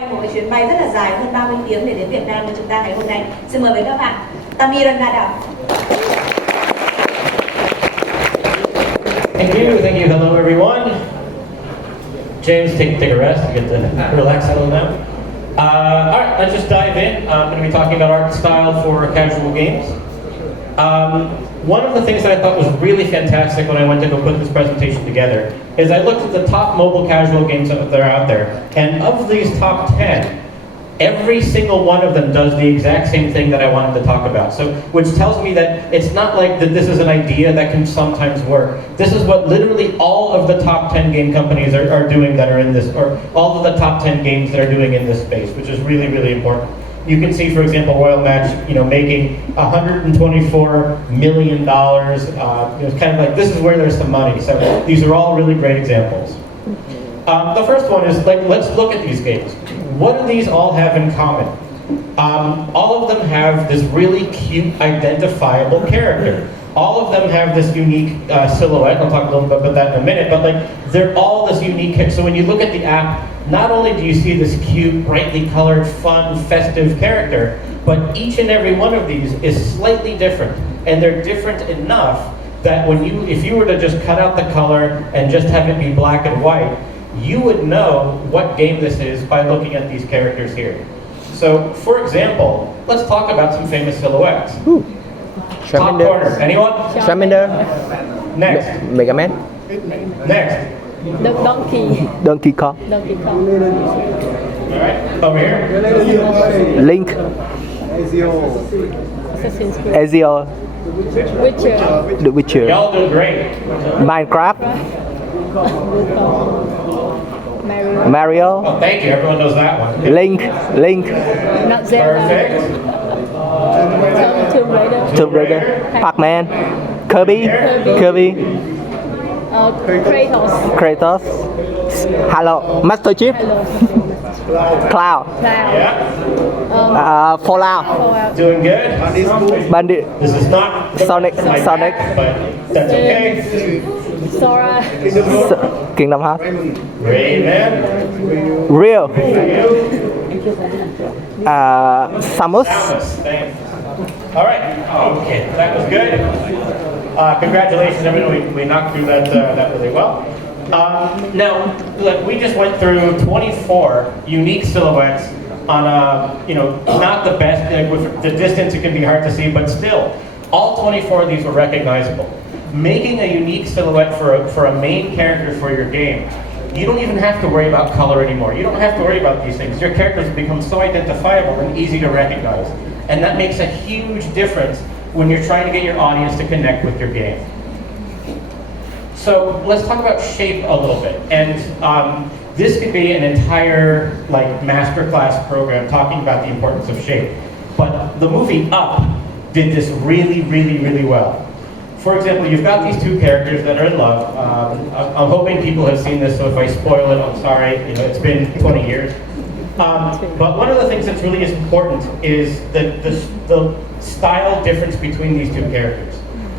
Một cái chuyến bay rất là dài hơn 30 tiếng để đến Việt Nam với chúng ta ngày hôm nay. Xin mời với các bạn Tamir Radha. Thank you. Hello, everyone. James, take a rest. You get to relax a little now. All right, let's just dive in. I'm going to be talking about art style for casual games. One of the things that I thought was really fantastic when I went to go put this presentation together is I looked at the top mobile casual games that are out there, and of these top 10, every single one of them does the exact same thing that I wanted to talk about. So, which tells me that it's not like that this is an idea that can sometimes work. This is what literally all of the top 10 game companies are doing that are in this, or all of the top 10 games that are doing in this space, which is really, really important. You can see, for example, Royal Match, making $124 million. It's kind of like, this is where there's some money. So these are all really great examples. The first one is, let's look at these games. What do these all have in common? All of them have this really cute, identifiable character. All of them have this unique silhouette. I'll talk a little bit about that in a minute, but they're all this unique. So when you look at the app, not only do you see this cute, brightly colored, fun, festive character, but each and every one of these is slightly different. And they're different enough that if you were to just cut out the color and just have it be black and white, you would know what game this is by looking at these characters here. So, for example, let's talk about some famous silhouettes. Top corner, anyone? Charmander. Next. Mega Man. Next. Donkey Kong. All right, over here. Link. Ezio. The Witcher. Y'all do great. Minecraft. Mario. Oh, thank you. Everyone knows that one. Link. Not Zelda. Perfect. Tomb Raider. Pac-Man. Kirby. Kratos. Hello. Master Chief. Cloud. Yeah. Fallout. Doing good. Bandit. This is not Sonic. my pack, but that's okay. Sora. Kingdom Hearts. Great, man. Real. Samus. Thanks. All right. Okay, that was good. Congratulations, everyone. We knocked through that really well. Now, look, we just went through 24 unique silhouettes on not the best. With the distance, it can be hard to see, but still, all 24 of these were recognizable. Making a unique silhouette for a main character for your game, you don't even have to worry about color anymore. You don't have to worry about these things. Your characters become so identifiable and easy to recognize. And that makes a huge difference when you're trying to get your audience to connect with your game. So let's talk about shape a little bit. And this could be an entire masterclass program talking about the importance of shape. But the movie Up did this really, really, really well. For example, you've got these two characters that are in love. I'm hoping people have seen this, so if I spoil it, I'm sorry. It's been 20 years. But one of the things that's really important is the style difference between these two characters.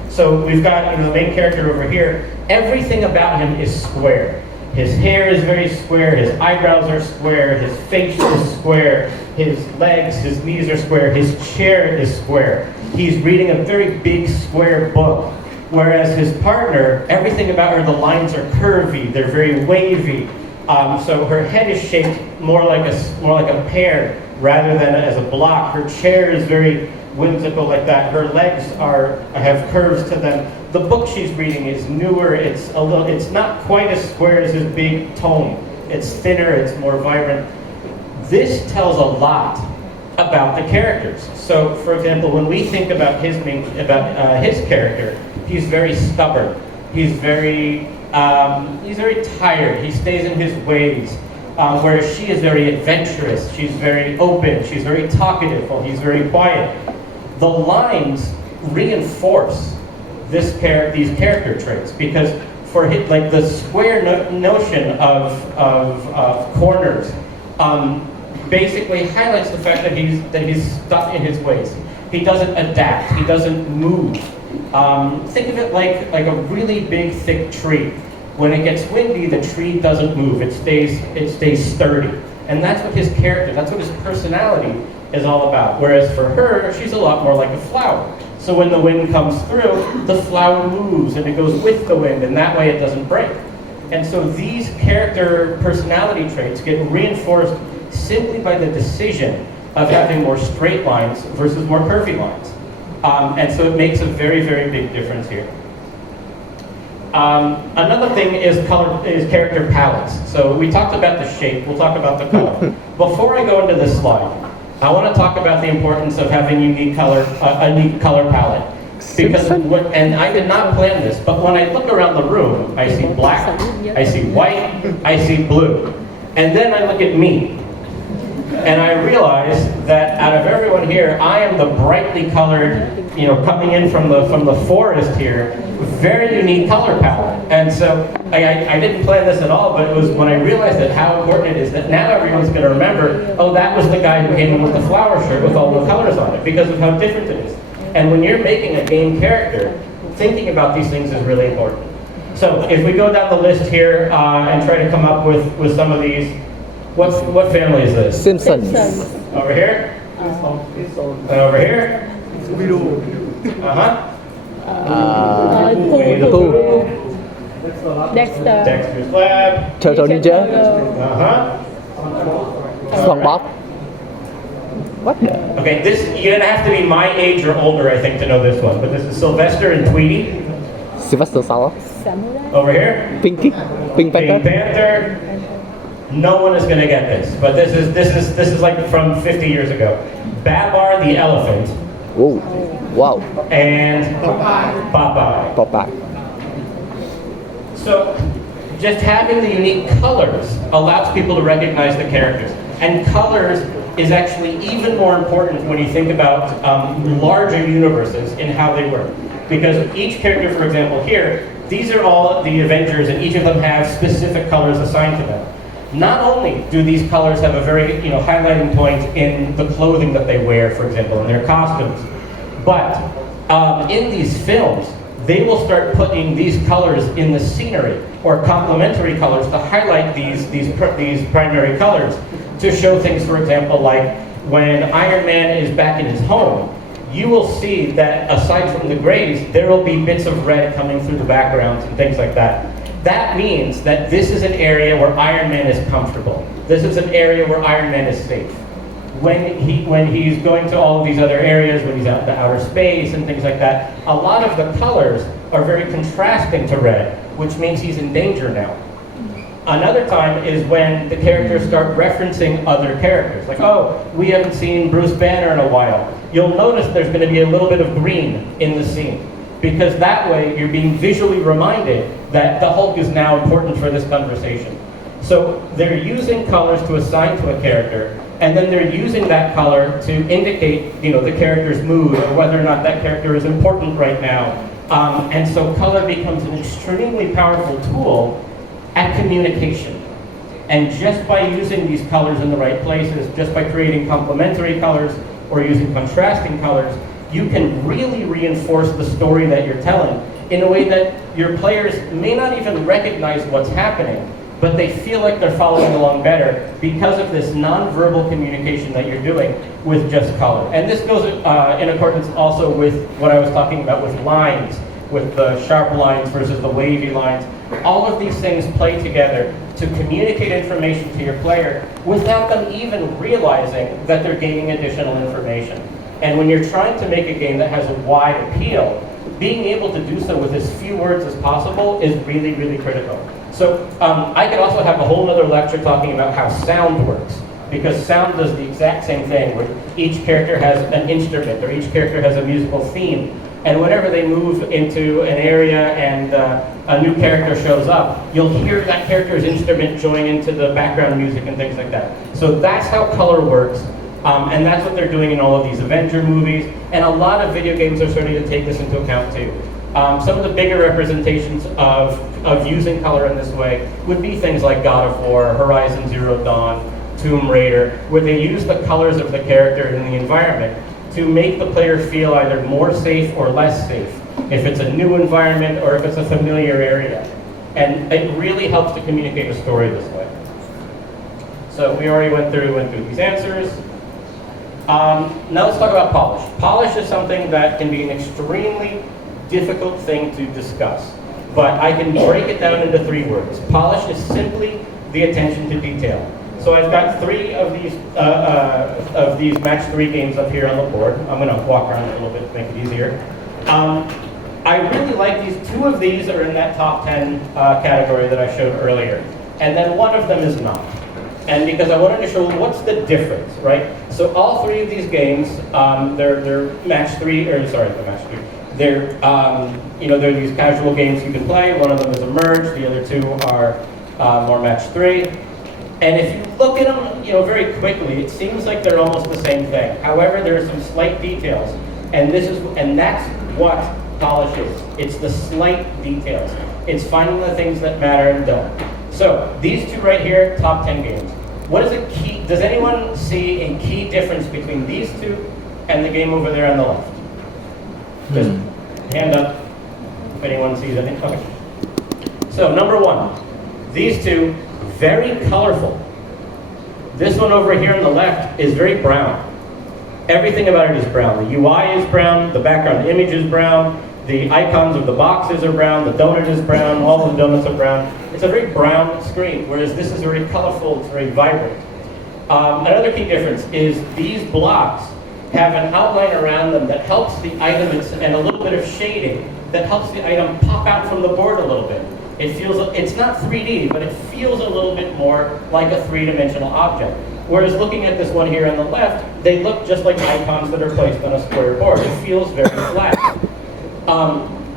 So we've got the main character over here. Everything about him is square. His hair is very square, his eyebrows are square, his face is square, his legs, his knees are square, his chair is square. He's reading a very big square book. Whereas his partner, everything about her, the lines are curvy, they're very wavy. So her head is shaped more like a pear rather than as a block. Her chair is very whimsical like that. Her legs have curves to them. The book she's reading is newer. It's not quite as square as his big tome. It's thinner. It's more vibrant. This tells a lot about the characters. So, for example, when we think about his character, he's very stubborn. He's very tired. He stays in his ways. Whereas she is very adventurous. She's very open. She's very talkative. While he's very quiet. The lines reinforce these character traits because for him, the square notion of corners basically highlights the fact that he's stuck in his ways. He doesn't adapt. He doesn't move. Think of it like a really big, thick tree. When it gets windy, the tree doesn't move. It stays sturdy. And that's what his character, that's what his personality is all about. Whereas for her, she's a lot more like a flower. So when the wind comes through, the flower moves and it goes with the wind, and that way it doesn't break. And so these character personality traits get reinforced simply by the decision of having more straight lines versus more curvy lines. And so it makes a very, very big difference here. Another thing is character palettes. So we talked about the shape, we'll talk about the color. Before I go into this slide, I want to talk about the importance of having a unique color palette. Because and I did not plan this, but when I look around the room, I see black, I see white, I see blue. And then I look at me. And I realize that out of everyone here, I am the brightly colored, coming in from the forest here, very unique color palette. And so I didn't plan this at all, but it was when I realized that how important it is that now everyone's going to remember, oh, that was the guy who came in with the flower shirt with all the colors on it, because of how different it is. And when you're making a game character, thinking about these things is really important. So if we go down the list here and try to come up with some of these, what family is this? Simpsons. Over here? And over here? Winnie the Pooh. Dexter. Dexter's Lab. Turtle Ninja. SpongeBob. What? Okay, you're gonna have to be my age or older, I think, to know this one. But this is Sylvester and Tweety. Sylvester Stallone. Samurai. Over here. Pinky. Pink Pink Panther. Panther. No one is gonna get this, but this is like from 50 years ago. Babar the elephant. Whoa. Wow. And Popeye. Popeye. So, just having the unique colors allows people to recognize the characters. And colors is actually even more important when you think about larger universes and how they work. Because each character, for example, here, these are all the Avengers, and each of them have specific colors assigned to them. Not only do these colors have a very highlighting point in the clothing that they wear, for example, in their costumes, but in these films, they will start putting these colors in the scenery or complementary colors to highlight these primary colors to show things, for example, like when Iron Man is back in his home, you will see that aside from the grays, there will be bits of red coming through the backgrounds and things like that. That means that this is an area where Iron Man is comfortable. This is an area where Iron Man is safe. When he's going to all of these other areas, when he's out in the outer space and things like that, a lot of the colors are very contrasting to red, which means he's in danger now. Another time is when the characters start referencing other characters. Like, oh, we haven't seen Bruce Banner in a while. You'll notice there's going to be a little bit of green in the scene. Because that way you're being visually reminded that the Hulk is now important for this conversation. So they're using colors to assign to a character, and then they're using that color to indicate, the character's mood or whether or not that character is important right now. And so color becomes an extremely powerful tool at communication. And just by using these colors in the right places, just by creating complementary colors or using contrasting colors, you can really reinforce the story that you're telling in a way that your players may not even recognize what's happening, but they feel like they're following along better because of this nonverbal communication that you're doing with just color. And this goes in accordance also with what I was talking about with lines, with the sharp lines versus the wavy lines. All of these things play together to communicate information to your player without them even realizing that they're gaining additional information. And when you're trying to make a game that has a wide appeal, being able to do so with as few words as possible is really, really critical. So I could also have a whole other lecture talking about how sound works, because sound does the exact same thing, where each character has an instrument, or each character has a musical theme. And whenever they move into an area and a new character shows up, you'll hear that character's instrument join into the background music and things like that. So that's how color works. And that's what they're doing in all of these Avenger movies, and a lot of video games are starting to take this into account too. Some of the bigger representations of using color in this way would be things like God of War, Horizon Zero Dawn, Tomb Raider, where they use the colors of the character in the environment to make the player feel either more safe or less safe, if it's a new environment or if it's a familiar area. And it really helps to communicate a story this way. So we already went through these answers. Now let's talk about polish. Polish is something that can be an extremely difficult thing to discuss, but I can break it down into 3 words. Polish is simply the attention to detail. So I've got 3 of these match 3 games up here on the board. I'm going to walk around a little bit to make it easier. I really like these. 2 of these are in that top 10 category that I showed earlier, and then 1 of them is not. And because I wanted to show what's the difference, right? So all 3 of these games, they're match 3, or sorry, the match 3. They're they're these casual games you can play. One of them is a merge. The other 2 are more match 3. And if you look at them, very quickly, it seems like they're almost the same thing. However, there are some slight details, and that's what polish is. It's the slight details. It's finding the things that matter and don't. So these 2 right here, top 10 games. What is a key? Does anyone see a key difference between these 2 and the game over there on the left? Just hand up if anyone sees anything. Okay. So number 1, these 2, very colorful. This one over here on the left is very brown. Everything about it is brown. The UI is brown, the background image is brown, the icons of the boxes are brown, the donut is brown, all the donuts are brown. It's a very brown screen, whereas this is very colorful, it's very vibrant. Another key difference is these blocks have an outline around them that helps the item, and a little bit of shading that helps the item pop out from the board a little bit. It's not 3D, but it feels a little bit more like a 3-dimensional object. Whereas looking at this one here on the left, they look just like icons that are placed on a square board. It feels very flat.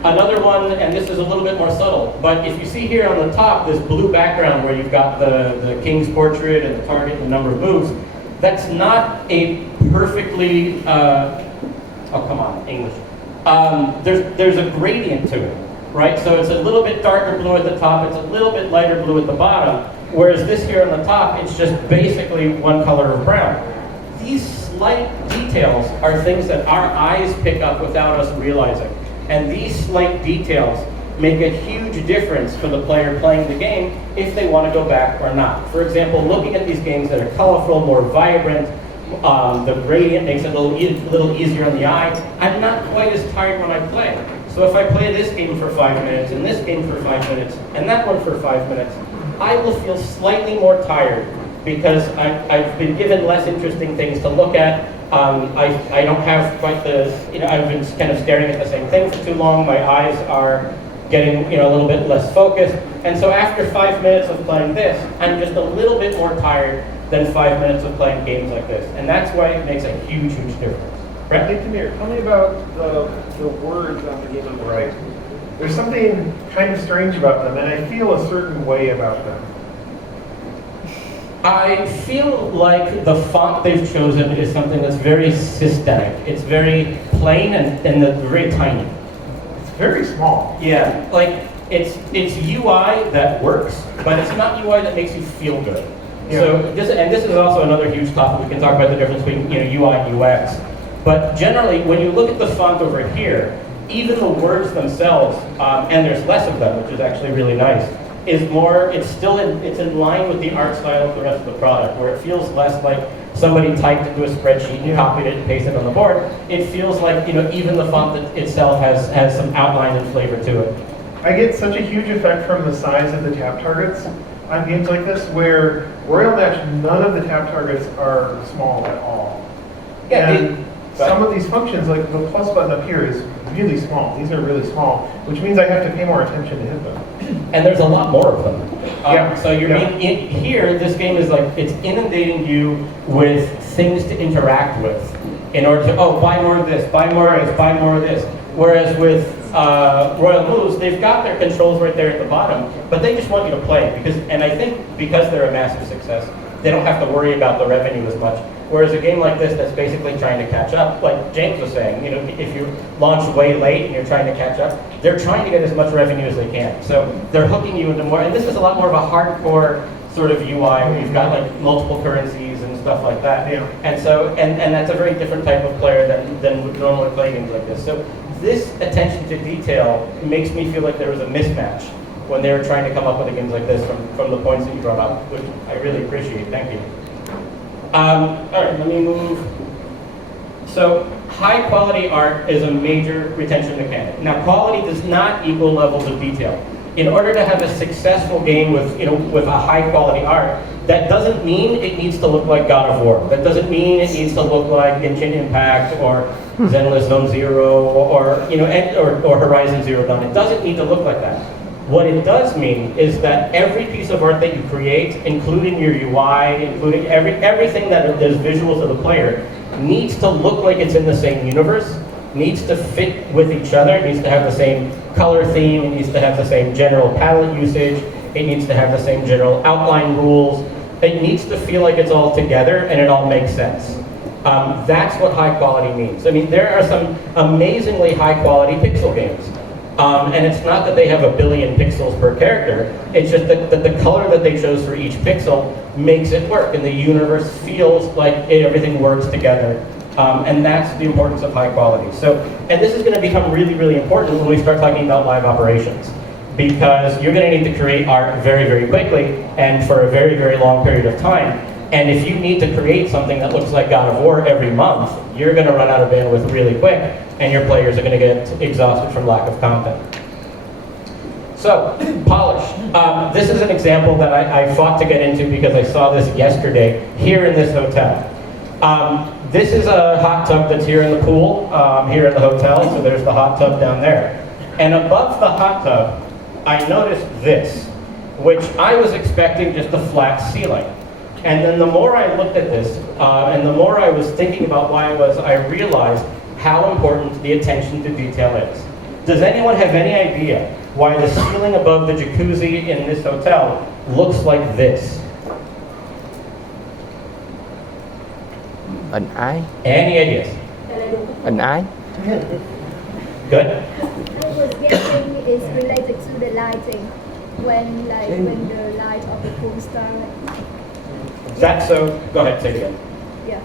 Another one, and this is a little bit more subtle, but if you see here on the top, this blue background where you've got the king's portrait and the target and the number of moves, that's not a perfectly, oh come on, English. There's a gradient to it, right? So it's a little bit darker blue at the top, it's a little bit lighter blue at the bottom, whereas this here on the top, it's just basically one color of brown. These slight details are things that our eyes pick up without us realizing. And these slight details make a huge difference for the player playing the game if they want to go back or not. For example, looking at these games that are colorful, more vibrant, the gradient makes it a little easier on the eye. I'm not quite as tired when I play. So if I play this game for 5 minutes, and this game for 5 minutes, and that one for 5 minutes, I will feel slightly more tired because I've been given less interesting things to look at. I don't have quite I've been kind of staring at the same thing for too long. My eyes are getting a little bit less focused. And so after 5 minutes of playing this, I'm just a little bit more tired than 5 minutes of playing games like this. And that's why it makes a huge, huge difference. Brett? Hey, Tamir, tell me about the words on the game on the right. There's something kind of strange about them, and I feel a certain way about them. I feel like the font they've chosen is something that's very systemic. It's very plain and very tiny. It's very small. Yeah, like it's UI that works, but it's not UI that makes you feel good. Yeah. So this is also another huge topic. We can talk about the difference between UI and UX. But generally, when you look at the font over here, even the words themselves, and there's less of them, which is actually really nice, it's in line with the art style of the rest of the product, where it feels less like somebody typed into a spreadsheet and copied it and pasted it on the board. It feels like even the font itself has some outline and flavor to it. I get such a huge effect from the size of the tap targets on games like this, where Royal Match, none of the tap targets are small at all. Yeah, and some of these functions, like the plus button up here, is really small. These are really small, which means I have to pay more attention to hit them. And there's a lot more of them. Yeah. So here, this game is like, it's inundating you with things to interact with in order to, buy more of this, buy more of this, buy more of this. Whereas with Royal Moves, they've got their controls right there at the bottom, but they just want you to play. And I think because they're a massive success, they don't have to worry about the revenue as much. Whereas a game like this that's basically trying to catch up, like James was saying, if you launch way late and you're trying to catch up, they're trying to get as much revenue as they can. So they're hooking you into more, and this is a lot more of a hardcore sort of UI where you've got like multiple currencies and stuff like that. Yeah. And so, and that's a very different type of player than would normally play games like this. So this attention to detail makes me feel like there was a mismatch when they were trying to come up with games like this from the points that you brought up, which I really appreciate. Thank you. All right, let me move. So high quality art is a major retention mechanic. Now quality does not equal levels of detail. In order to have a successful game with a high quality art, that doesn't mean it needs to look like God of War. That doesn't mean it needs to look like Genshin Impact or Zenless Zone Zero or Horizon Zero Dawn. It doesn't need to look like that. What it does mean is that every piece of art that you create, including your UI, including everything that is visual to the player, needs to look like it's in the same universe, needs to fit with each other, it needs to have the same color theme, it needs to have the same general palette usage, it needs to have the same general outline rules, it needs to feel like it's all together and it all makes sense. That's what high quality means. I mean, there are some amazingly high quality pixel games. And it's not that they have 1 billion pixels per character, it's just that the color that they chose for each pixel makes it work, and the universe feels like everything works together. And that's the importance of high quality. So, and this is going to become really, really important when we start talking about live operations, because you're going to need to create art very, very quickly and for a very, very long period of time. And if you need to create something that looks like God of War every month, you're going to run out of bandwidth really quick, and your players are going to get exhausted from lack of content. So, polish. This is an example that I fought to get into because I saw this yesterday here in this hotel. This is a hot tub that's here in the pool, here in the hotel, so there's the hot tub down there. And above the hot tub, I noticed this, which I was expecting just a flat ceiling. And then the more I looked at this, and the more I was thinking about why I realized how important the attention to detail is. Does anyone have any idea why the ceiling above the jacuzzi in this hotel looks like this? An eye? Any ideas? An eye? Good? I was guessing it's related to the lighting when the light of the pool starts. That's so, go ahead, say it again. Yeah.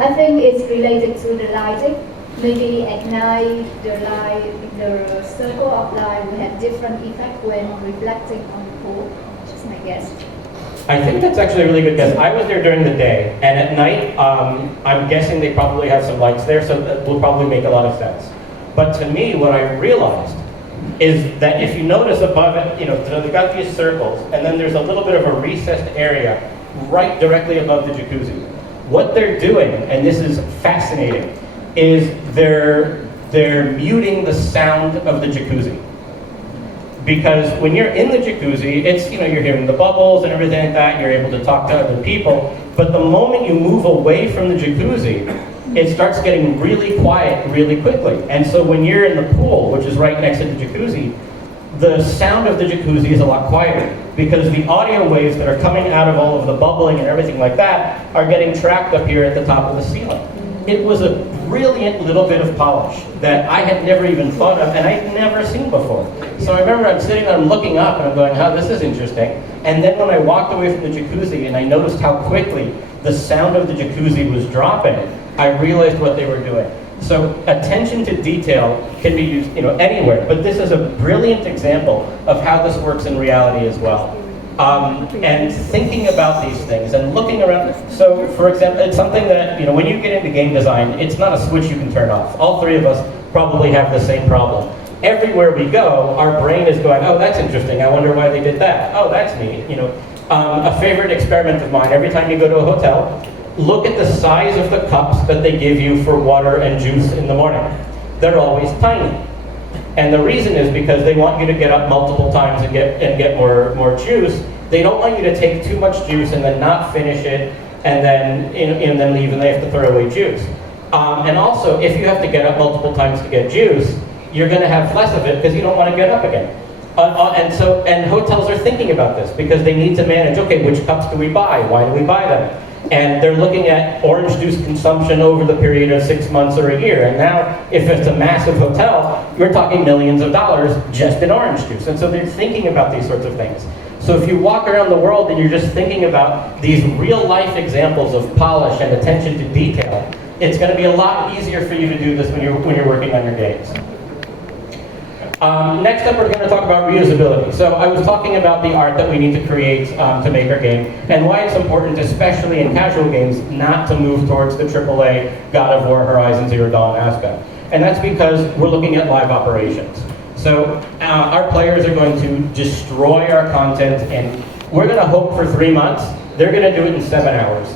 I think it's related to the lighting. Maybe at night, the circle of light will have different effect when reflecting on the pool. Just my guess. I think that's actually a really good guess. I was there during the day, and at night, I'm guessing they probably have some lights there, so that will probably make a lot of sense. But to me, what I realized is that if you notice above it, so they've got these circles, and then there's a little bit of a recessed area right directly above the jacuzzi. What they're doing, and this is fascinating, is they're muting the sound of the jacuzzi. Because when you're in the jacuzzi, it's, you're hearing the bubbles and everything like that, and you're able to talk to other people, but the moment you move away from the jacuzzi, it starts getting really quiet really quickly. And so when you're in the pool, which is right next to the jacuzzi, the sound of the jacuzzi is a lot quieter because the audio waves that are coming out of all of the bubbling and everything like that are getting trapped up here at the top of the ceiling. It was a brilliant little bit of polish that I had never even thought of and I'd never seen before. So I remember I'm sitting there, I'm looking up and I'm going, oh, this is interesting. And then when I walked away from the jacuzzi and I noticed how quickly the sound of the jacuzzi was dropping, I realized what they were doing. So attention to detail can be used, anywhere, but this is a brilliant example of how this works in reality as well. And thinking about these things and looking around. So, for example, it's something that, when you get into game design, it's not a switch you can turn off. All three of us probably have the same problem. Everywhere we go, our brain is going, oh, that's interesting. I wonder why they did that. Oh, that's neat. A favorite experiment of mine, every time you go to a hotel, look at the size of the cups that they give you for water and juice in the morning. They're always tiny. And the reason is because they want you to get up multiple times and get more juice. They don't want you to take too much juice and then not finish it and then then leave and they have to throw away juice. And also, if you have to get up multiple times to get juice, you're going to have less of it because you don't want to get up again. And hotels are thinking about this because they need to manage, okay, which cups do we buy? Why do we buy them? And they're looking at orange juice consumption over the period of 6 months or a year. And now, if it's a massive hotel, you're talking millions of dollars just in orange juice. And so they're thinking about these sorts of things. So if you walk around the world and you're just thinking about these real-life examples of polish and attention to detail, it's going to be a lot easier for you to do this when you're working on your games. Next up, we're going to talk about reusability. So I was talking about the art that we need to create to make our game, and why it's important, especially in casual games, not to move towards the AAA God of War Horizon Zero Dawn aspect. And that's because we're looking at live operations. So our players are going to destroy our content, and we're going to hope for 3 months. They're going to do it in 7 hours.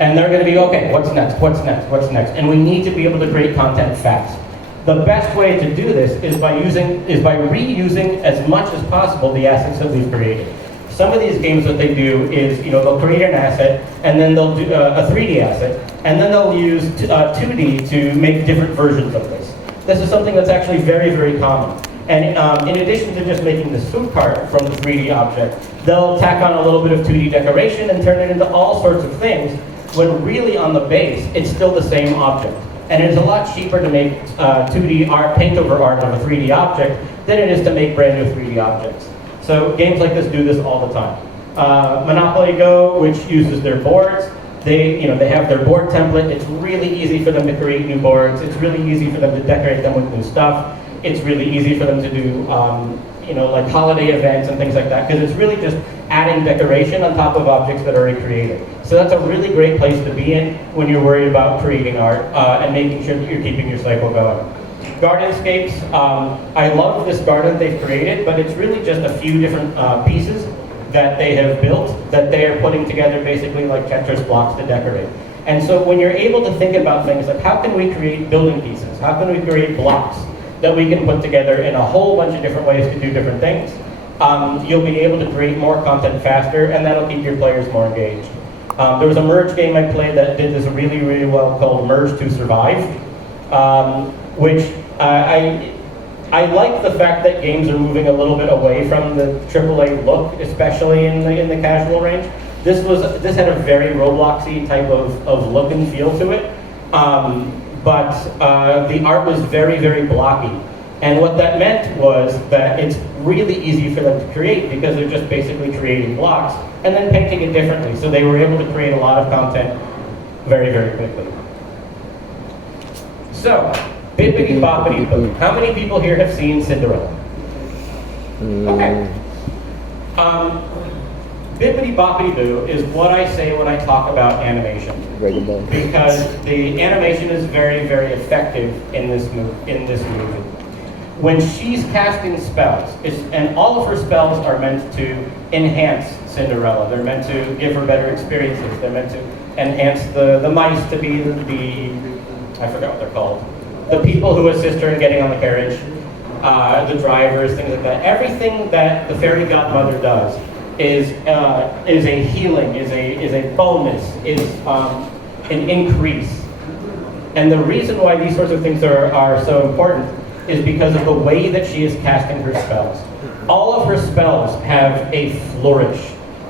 And they're going to be, okay, what's next, what's next, what's next? And we need to be able to create content fast. The best way to do this is by reusing as much as possible the assets that we've created. Some of these games, what they do is, they'll create an asset, and then they'll do a 3D asset, and then they'll use 2D to make different versions of this. This is something that's actually very, very common. And in addition to just making this food cart from the 3D object, they'll tack on a little bit of 2D decoration and turn it into all sorts of things, when really on the base, it's still the same object. And it is a lot cheaper to make 2D art, paint over art of a 3D object than it is to make brand new 3D objects. So games like this do this all the time. Monopoly Go, which uses their boards, they have their board template. It's really easy for them to create new boards. It's really easy for them to decorate them with new stuff. It's really easy for them to do, like holiday events and things like that, because it's really just adding decoration on top of objects that are already created. So that's a really great place to be in when you're worried about creating art and making sure that you're keeping your cycle going. Gardenscapes, I love this garden they've created, but it's really just a few different pieces that they have built that they are putting together basically like Tetris blocks to decorate. And so when you're able to think about things like how can we create building pieces, how can we create blocks that we can put together in a whole bunch of different ways to do different things, you'll be able to create more content faster, and that'll keep your players more engaged. There was a Merge game I played that did this really, really well called Merge to Survive, which I like the fact that games are moving a little bit away from the AAA look, especially in the casual range. This had a very Robloxy type of look and feel to it, but the art was very, very blocky. And what that meant was that it's really easy for them to create because they're just basically creating blocks and then painting it differently. So they were able to create a lot of content very, very quickly. So, Bibbidi Bobbidi Boo. How many people here have seen Cinderella? Okay. Bibbidi Bobbidi Boo is what I say when I talk about animation. Because the animation is very, very effective in this movie. When she's casting spells, and all of her spells are meant to enhance Cinderella. They're meant to give her better experiences. They're meant to enhance the mice to be I forgot what they're called. The people who assist her in getting on the carriage, the drivers, things like that. Everything that the fairy godmother does is a healing, is a bonus, is an increase. And the reason why these sorts of things are so important is because of the way that she is casting her spells. All of her spells have a flourish.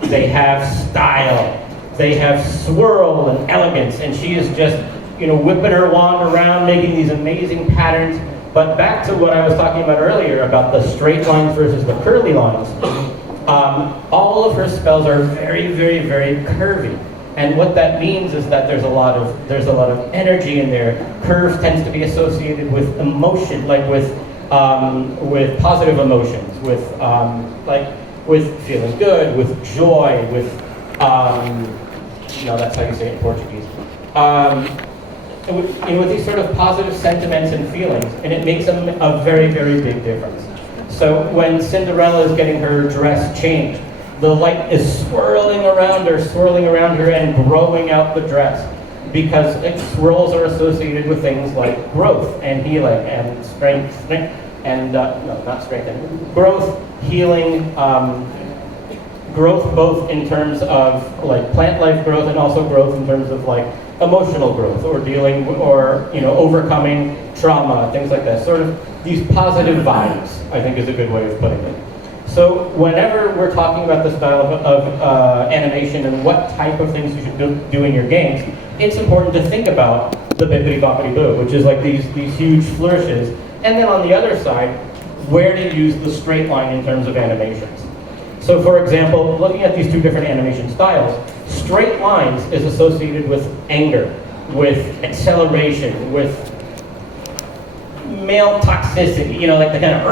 They have style. They have swirl and elegance, and she is just, whipping her wand around, making these amazing patterns. But back to what I was talking about earlier about the straight lines versus the curly lines, all of her spells are very, very, very curvy. And what that means is that there's a lot of energy in there. Curve tends to be associated with emotion, like with positive emotions, with feeling good, with joy, with that's how you say it in Portuguese. With these sort of positive sentiments and feelings, and it makes a very, very big difference. So when Cinderella is getting her dress changed, the light is swirling around her and growing out the dress, because swirls are associated with things like growth and healing and strength and not strength and growth, healing, growth both in terms of like plant life growth and also growth in terms of like emotional growth or dealing or overcoming trauma, things like that. Sort of these positive vibes, I think, is a good way of putting it. So whenever we're talking about the style of animation and what type of things you should do in your games, it's important to think about the Bibbidi Bobbidi Boo, which is like these huge flourishes. And then on the other side, where to use the straight line in terms of animations. So for example, looking at these two different animation styles, straight lines is associated with anger, with acceleration, with male toxicity, you know, like the kind of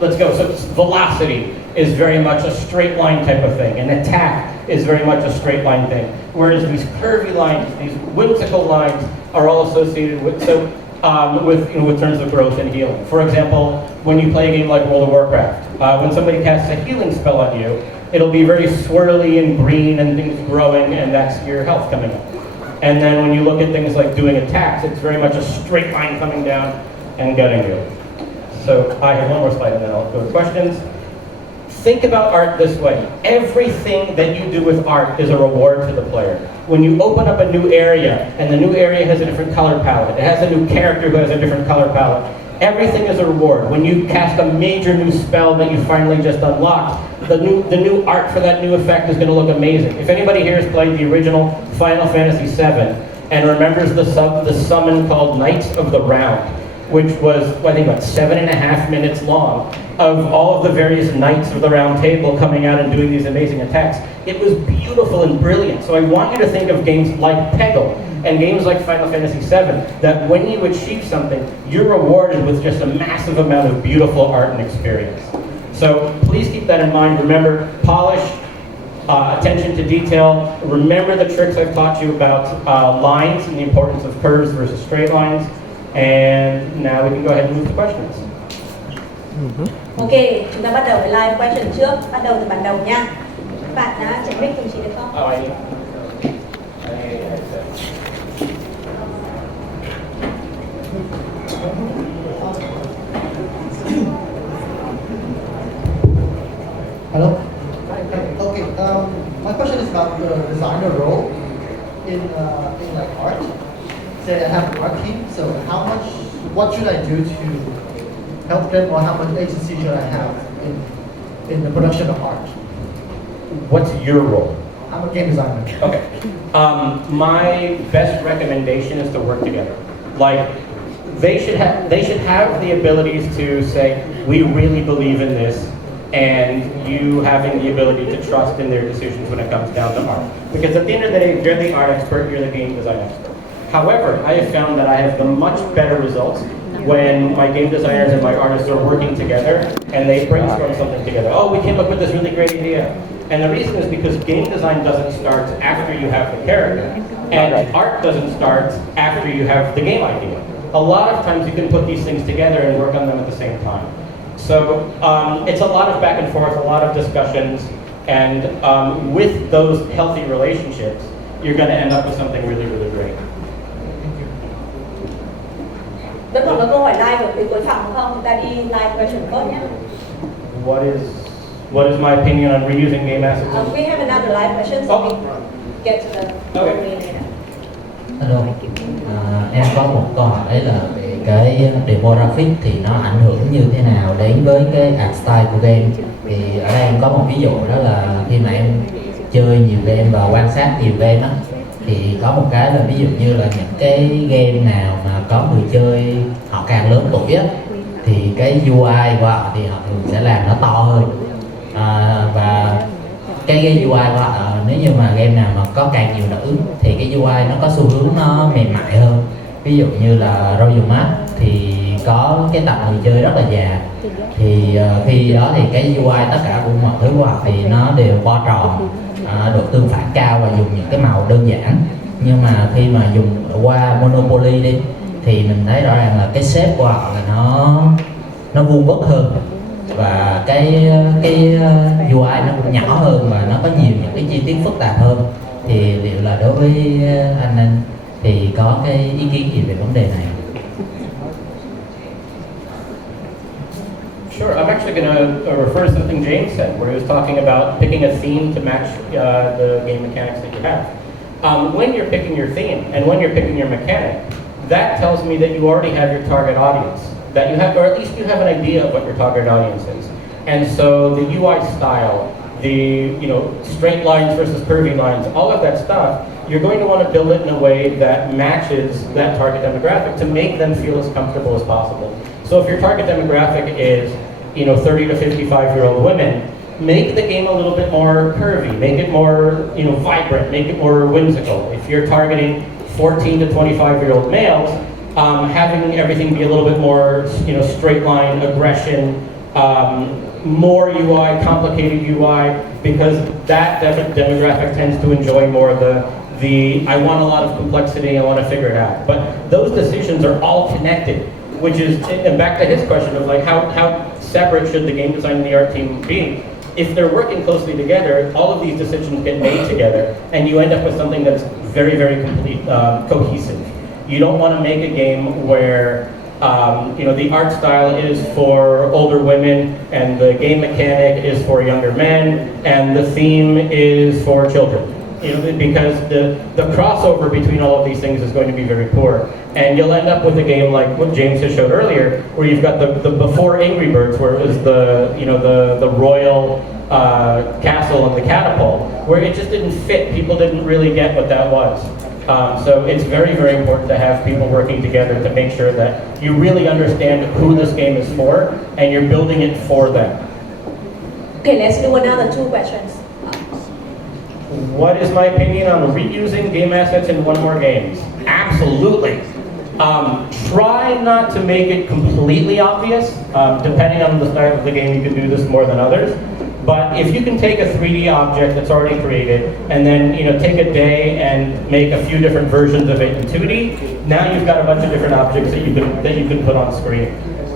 let's go. So velocity is very much a straight line type of thing, and attack is very much a straight line thing. Whereas these curvy lines, these whimsical lines, are all associated with with terms of growth and healing. For example, when you play a game like World of Warcraft, when somebody casts a healing spell on you, it'll be very swirly and green and things growing, and that's your health coming up. And then when you look at things like doing attacks, it's very much a straight line coming down and getting you. So I have one more slide and then I'll go to questions. Think about art this way. Everything that you do with art is a reward to the player. When you open up a new area, and the new area has a different color palette, it has a new character who has a different color palette, everything is a reward. When you cast a major new spell that you finally just unlocked, the new art for that new effect is going to look amazing. If anybody here has played the original Final Fantasy VII and remembers the summon called Knights of the Round, which was, I think, about 7.5 minutes long, of all of the various knights of the round table coming out and doing these amazing attacks. It was beautiful and brilliant. So I want you to think of games like Peggle and games like Final Fantasy VII, that when you achieve something, you're rewarded with just a massive amount of beautiful art and experience. So please keep that in mind. Remember, polish, attention to detail. Remember the tricks I've taught you about lines and the importance of curves versus straight lines. And now we can go ahead and move to questions. Ok, chúng ta bắt đầu với live question trước. Bắt đầu từ bản đầu nha. Các bạn đã chạy mic cùng chị được không? Oh, Hello. Okay. My question is about the designer role in like art. Say I have an art team. So what should I do to help them, or how much agency should I have in the production of art? What's your role? I'm a game designer. Okay. My best recommendation is to work together. Like, they should have the abilities to say, we really believe in this, and you having the ability to trust in their decisions when it comes down to art. Because at the end of the day, you're the art expert, you're the game design expert. However, I have found that I have the much better results when my game designers and my artists are working together and they brainstorm something together. Oh, we came up with this really great idea. And the reason is because game design doesn't start after you have the character, and art doesn't start after you have the game idea. A lot of times you can put these things together and work on them at the same time. So it's a lot of back and forth, a lot of discussions, and with those healthy relationships, you're going to end up with something really, really great. Vẫn còn có câu hỏi live ở phía cuối phòng không? Chúng ta đi live question first nhé. What is my opinion on reusing game assets? We have another live question, so we get to the Okay. later. Hello. Em có một câu hỏi là về cái demographic thì nó ảnh hưởng như thế nào đến với cái art style của game. Thì ở đây em có một ví dụ, đó là khi mà em chơi nhiều game và quan sát nhiều game á, thì có một cái là ví dụ như là những cái game nào mà có người chơi họ càng lớn tuổi á, thì cái UI của họ thì họ thường sẽ làm nó to hơn. Và cái UI của họ, nếu như mà game nào mà có càng nhiều nữ thì cái UI nó có xu hướng nó mềm mại hơn. Ví dụ như là Royal Map thì có cái tập người chơi rất là già, thì khi đó thì cái UI tất cả của mọi thứ của họ thì nó đều bo tròn, độ tương phản cao và dùng những cái màu đơn giản. Nhưng mà khi mà dùng qua Monopoly đi thì mình thấy rõ ràng là cái shape của họ là nó vuông vức hơn, và cái UI nó cũng nhỏ hơn và nó có nhiều những cái chi tiết phức tạp hơn. Thì liệu là đối với anh thì có cái ý kiến gì về vấn đề này? Sure, I'm actually going to refer to something James said, where he was talking about picking a theme to match the game mechanics that you have. When you're picking your theme and when you're picking your mechanic, that tells me that you already have your target audience, that you have, or at least you have an idea of what your target audience is. And so the UI style, the straight lines versus curvy lines, all of that stuff, you're going to want to build it in a way that matches that target demographic to make them feel as comfortable as possible. So if your target demographic is 30 to 55-year-old women, make the game a little bit more curvy, make it more vibrant, make it more whimsical. If you're targeting 14 to 25-year-old males, having everything be a little bit more, straight line, aggression, more UI, complicated UI, because that demographic tends to enjoy more of the I want a lot of complexity, I want to figure it out. But those decisions are all connected, which is, and back to his question of like how separate should the game design and the art team be? If they're working closely together, all of these decisions get made together, and you end up with something that's very, very complete, cohesive. You don't want to make a game where the art style is for older women, and the game mechanic is for younger men, and the theme is for children. Because the crossover between all of these things is going to be very poor. And you'll end up with a game like what James has showed earlier, where you've got the before Angry Birds, where it was the royal castle and the catapult, where it just didn't fit. People didn't really get what that was. So it's very, very important to have people working together to make sure that you really understand who this game is for, and you're building it for them. Okay, let's do another 2 questions. What is my opinion on reusing game assets in one more games? Absolutely. Try not to make it completely obvious. Depending on the style of the game, you can do this more than others. But if you can take a 3D object that's already created, and then take a day and make a few different versions of it in 2D, now you've got a bunch of different objects that you can put on screen.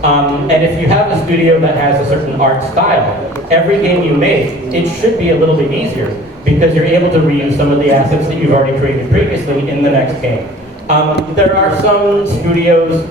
And if you have a studio that has a certain art style, every game you make, it should be a little bit easier, because you're able to reuse some of the assets that you've already created previously in the next game. There are some studios,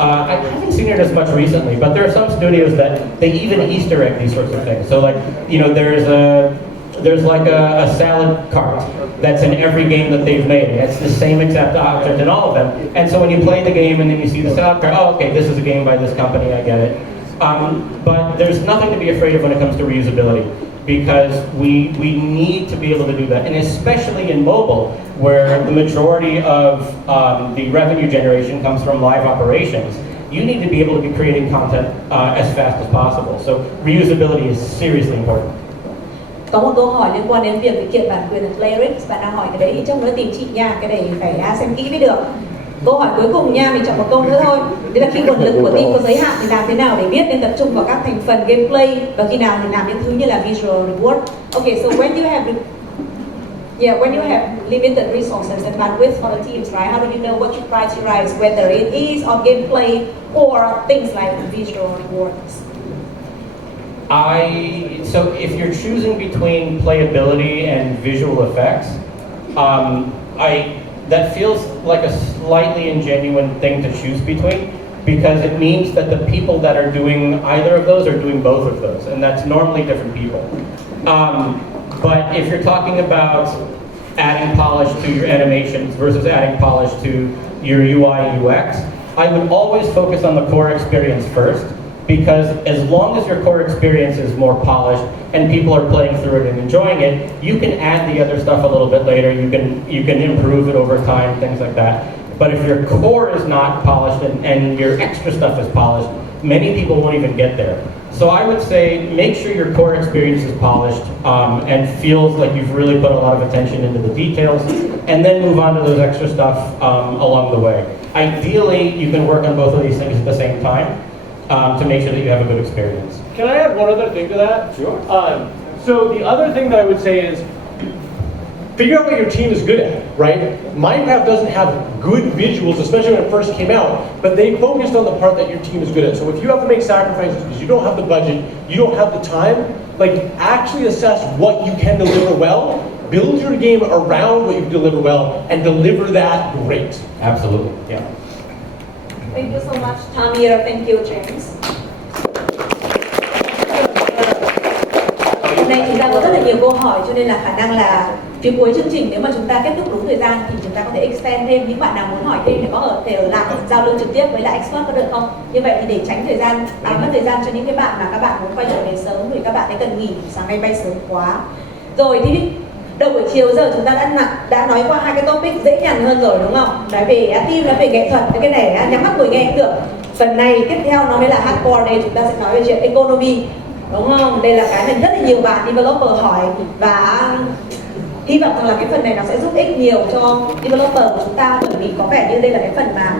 I haven't seen it as much recently, but there are some studios that they even Easter egg these sorts of things. So like, there's like a salad cart that's in every game that they've made. It's the same exact object in all of them. And so when you play the game and then you see the salad cart, oh, okay, this is a game by this company, I get it. But there's nothing to be afraid of when it comes to reusability, because we need to be able to do that. And especially in mobile, where the majority of the revenue generation comes from live operations, you need to be able to be creating content as fast as possible. So reusability is seriously important. Có một câu hỏi liên quan đến việc kiện bản quyền ở Playrix. Bạn đang hỏi cái đấy thì chắc nữa tìm chị nha, cái này phải xem kỹ mới được. Câu hỏi cuối cùng nha, mình chọn một câu nữa thôi. Đấy là khi nguồn lực của team có giới hạn thì làm thế nào để biết nên tập trung vào các thành phần gameplay, và khi nào thì làm những thứ như là visual reward. Okay, so when you have limited resources and bandwidth for the teams, right? How do you know what to prioritize, whether it is on gameplay or things like visual rewards? So if you're choosing between playability and visual effects, that feels like a slightly ingenuine thing to choose between, because it means that the people that are doing either of those are doing both of those, and that's normally different people. But if you're talking about adding polish to your animations versus adding polish to your UI and UX, I would always focus on the core experience first, because as long as your core experience is more polished and people are playing through it and enjoying it, you can add the other stuff a little bit later. You can improve it over time, things like that. But if your core is not polished and your extra stuff is polished, many people won't even get there. So I would say make sure your core experience is polished and feels like you've really put a lot of attention into the details, and then move on to those extra stuff along the way. Ideally, you can work on both of these things at the same time to make sure that you have a good experience. Can I add one other thing to that? Sure. So the other thing that I would say is, figure out what your team is good at, right? Minecraft doesn't have good visuals, especially when it first came out, but they focused on the part that your team is good at. So if you have to make sacrifices because you don't have the budget, you don't have the time, like actually assess what you can deliver well, build your game around what you deliver well, and deliver that great. Absolutely, yeah. Thank you so much, Tamir. Thank you, James. Hôm nay chúng ta có rất là nhiều câu hỏi, cho nên là khả năng là phía cuối chương trình nếu mà chúng ta kết thúc đúng thời gian thì chúng ta có thể extend thêm. Những bạn nào muốn hỏi thêm thì có thể ở lại giao lưu trực tiếp với lại expert có được không? Như vậy thì để tránh thời gian, mất thời gian cho những cái bạn mà các bạn muốn quay trở về sớm vì các bạn ấy cần nghỉ, sáng nay bay sớm quá. Rồi thì đầu buổi chiều giờ chúng ta đã nói qua hai cái topic dễ nhằn hơn rồi đúng không? Nói về team, nói về nghệ thuật, cái này nhắm mắt ngồi nghe cũng được. Phần này tiếp theo nó mới là hardcore, đây chúng ta sẽ nói về chuyện economy, đúng không? Đây là cái mà rất là nhiều bạn developer hỏi, và hy vọng rằng là cái phần này nó sẽ giúp ích nhiều cho developer của chúng ta, bởi vì có vẻ như đây là cái phần mà